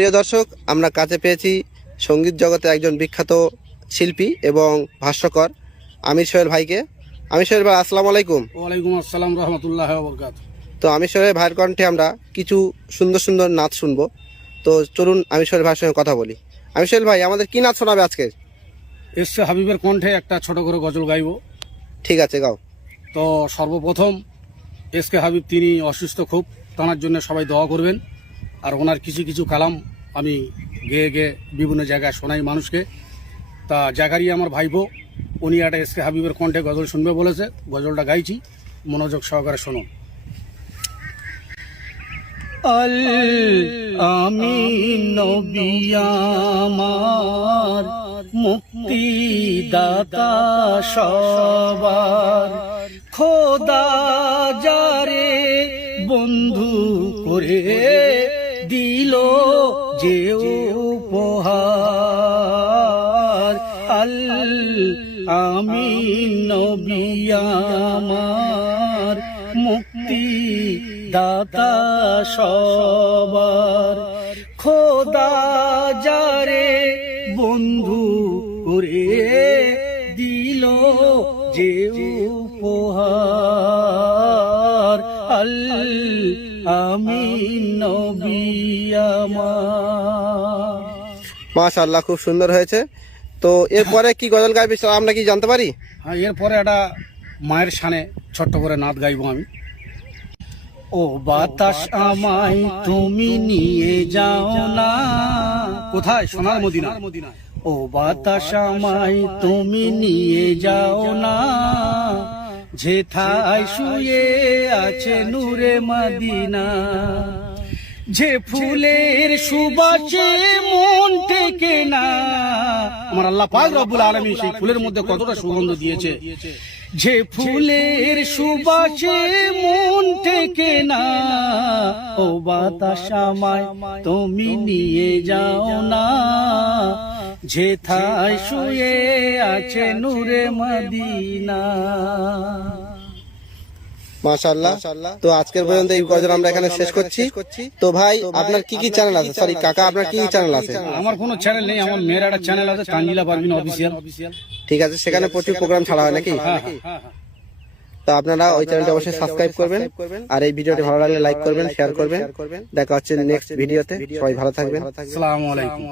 প্রিয় দর্শক, আমরা কাছে পেয়েছি সঙ্গীত জগতে একজন বিখ্যাত শিল্পী এবং ভাষ্যকর আমির সোহেল ভাইকে। আমির সোহেল ভাই, আসসালামু আলাইকুম। ওয়ালাইকুম আসসালাম রহমতুল্লাহি ওয়া বারাকাতুহু। তো আমির সোহেল ভাইয়ের কণ্ঠে আমরা কিছু সুন্দর সুন্দর নাচ শুনবো। তো চলুন আমির সোহেল ভাইয়ের সঙ্গে কথা বলি। আমির সোহেল ভাই, আমাদের কি নাচ শোনাবে আজকে? এসছে হাবিবের কণ্ঠে একটা ছোট করে গজল গাইব। ঠিক আছে, গাও। তো সর্বপ্রথম এসকে হাবিব তিনি অসুস্থ খুব, তাঁর জন্য সবাই দোয়া করবেন। আর ওনার কিছু কিছু কালাম আমি গেয়ে গেয়ে বিভিন্ন জায়গায় শোনাই মানুষকে। তা জাগারি আমার ভাইবো, উনি একটা এসকে হাবিবের কণ্ঠে গজল শুনবে বলেছে, গজলটা গাইছি, মনোযোগ সহকারে শুনুন। আমি নবী আমার মুক্তি দাতা সবার, খোদা যারে বন্ধু করে দিল যে উপহার। আমি নবী আমার মুক্তি দাতা সবার, খোদা যারে বন্ধু করে দিল যে উপহার। আমি নবী আমার। মাশাআল্লাহ, খুব সুন্দর হয়েছে। তো এরপরে কি গজল গাইবে আমরা কি জানতে পারি? হ্যাঁ, এরপরে একটা মায়ের শানে ছোট্ট করে নাচ গাইবো আমি। ও বাতাস আমায় তুমি নিয়ে যাও না, কোথায়? সোনার মদিনা। ও বাতাস আমায় তুমি নিয়ে যাও না, যেথায় শুয়ে আছে নূরে মদিনা। যে ফুলের সুবাসে মন টেকে না, আমার আল্লাহ পাক রব্বুল আলামিন সেই ফুলের মধ্যে কতটা সুগন্ধ দিয়েছে। যে ফুলের সুবাসে মন টেকে না, ও বাতাস আমায় তুমি নিয়ে যাও না, যেথায় শুয়ে আছে নূরে মদিনা। মাশাআল্লাহ। তো আজকের পর্যন্ত এই গজল আমরা এখানে শেষ করছি। তো ভাই, আপনার কি কি চ্যানেল আছে? সরি কাকা, আপনার কি কি চ্যানেল আছে? আমার কোনো চ্যানেল নেই, আমার মেয়ের একটা চ্যানেল আছে, তানজিলা পারভিন অফিসিয়াল। ঠিক আছে, সেখানে প্রচুর প্রোগ্রাম ছাড়া হয় নাকি? তো আপনারা ওই চ্যানেলটা অবশ্যই সাবস্ক্রাইব করবেন, আর এই ভিডিওটি ভালো লাগলে লাইক করবেন, শেয়ার করবেন। দেখা হচ্ছে নেক্সট ভিডিওতে। সবাই ভালো থাকবেন। আসসালামু আলাইকুম।